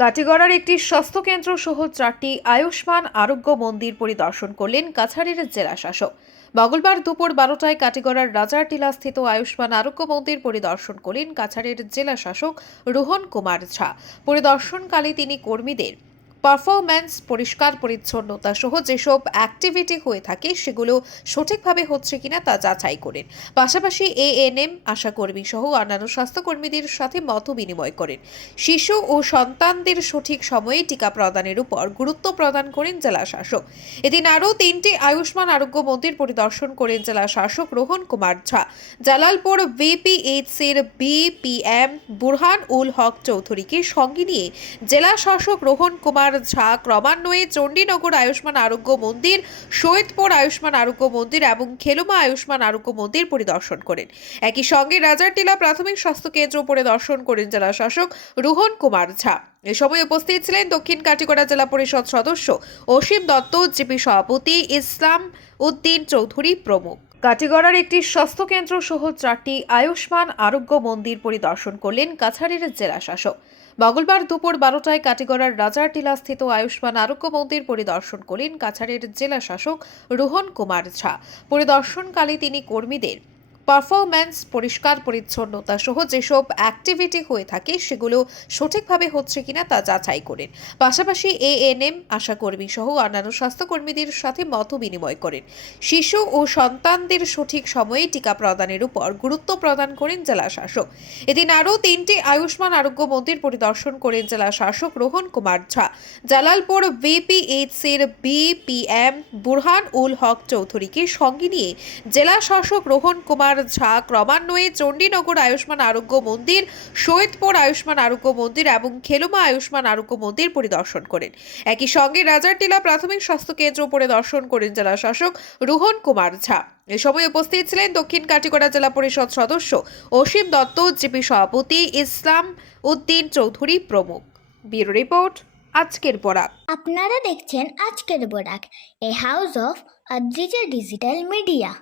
কাটিগড়ার একটি স্বাস্থ্যকেন্দ্র সহ 4টি আয়ুষ্মান আরোগ্য মন্দির পরিদর্শন করলেন কাছাড়ের জেলা শাসক। মঙ্গলবার দুপুর 12টায় কাটিগড়ার রাজারটিলা স্থিত আয়ুষ্মান আরোগ্য মন্দির পরিদর্শন করলেন কাছাড়ের জেলা শাসক রোহন কুমার ঝা। পরিদর্শনকালে তিনি কর্মীদের পারফরম্যান্স, পরিষ্কার পরিচ্ছন্নতা সহ যেসব অ্যাক্টিভিটি হয়ে থাকে সেগুলো সঠিকভাবে হচ্ছে কিনা তা যাচাই করেন। পাশাপাশি এএনএম, আশাকর্মী সহ অন্যান্য স্বাস্থ্যকর্মীদের সাথে মত বিনিময় করেন। শিশু ও সন্তানদের সঠিক সময়ে টিকা প্রদানের উপর গুরুত্ব প্রদান করেন জেলা শাসক। এদিন আরও 3টি আয়ুষ্মান আরোগ্য মন্দির পরিদর্শন করেন জেলা শাসক রোহন কুমার ঝা। জালালপুর ভিপিএইচসির বিপিএম বুরহান উল হক চৌধুরীকে সঙ্গে নিয়ে জেলা শাসক রোহন কুমার ঝা ক্রমান্বয়ে চণ্ডীনগর আয়ুষ্মান আরোগ্য মন্দির, সৈয়দপুর আয়ুষ্মান আরোগ্য মন্দির এবং খেলুমা আয়ুষ্মান আরোগ্য মন্দির পরিদর্শন করেন। একই সঙ্গে রাজারটিলা প্রাথমিক স্বাস্থ্য কেন্দ্র পরিদর্শন করেন জেলা শাসক রোহন কুমার ঝা। এ সময় উপস্থিত ছিলেন দক্ষিণ কাটিগড়া জেলা পরিষদ সদস্য অসীম দত্ত, জিপি সভাপতি ইসলাম উদ্দিন চৌধুরী প্রমুখ। কাটিগড়ার একটি স্বাস্থ্যকেন্দ্র সহ 4টি আয়ুষ্মান আরোগ্য মন্দির পরিদর্শন করলেন কাছাড়ের জেলা শাসক। মঙ্গলবার দুপুর 12টায় কাটিগড়ার রাজারটিলা স্থিত আয়ুষ্মান আরোগ্য মন্দির পরিদর্শন করলেন কাছাড়ের জেলা শাসক রোহন কুমার ঝা। পরিদর্শনকালে তিনি কর্মীদের পারফরম্যান্স, পরিষ্কার পরিচ্ছন্নতা সহ যেসব অ্যাক্টিভিটি হয়ে থাকে সেগুলো সঠিকভাবে হচ্ছে কিনা তা যাচাই করেন। পাশাপাশি এএনএম, আশাকর্মী সহ অন্যান্য স্বাস্থ্যকর্মীদের সাথে মত বিনিময় করেন। শিশু ও সন্তানদের সঠিক সময়ে টিকা প্রদানের উপর গুরুত্ব প্রদান করেন জেলা শাসক। এদিন আরও 3টি আয়ুষ্মান আরোগ্য মন্দির পরিদর্শন করেন জেলা শাসক রোহন কুমার ঝা। জালালপুর ভিপিএইচসির বিপিএম বুরহান উল হক চৌধুরীকে সঙ্গে নিয়ে জেলা শাসক রোহন কুমার ঝা ক্রমান্বয়ে চণ্ডীনগর আয়ুষ্মান আরোগ্য মন্দির, সৈয়দপুর আয়ুষ্মান আরোগ্য মন্দির এবং খেলুমা আয়ুষ্মান আরোগ্য মন্দির পরিদর্শন করেন। একই সঙ্গে রাজারটিলা প্রাথমিক স্বাস্থ্য কেন্দ্র পরিদর্শন করেন জেলা শাসক রোহন কুমার ঝা। এ সময় উপস্থিত ছিলেন দক্ষিণ কাটিগড়া জেলা পরিষদ সদস্য অসীম দত্ত, জিপি সভাপতি ইসলাম উদ্দিন চৌধুরী প্রমুখ। ব্যুরো রিপোর্ট, আজকের বরাক। আপনারা দেখছেন আজকের Barak, a house of digital media.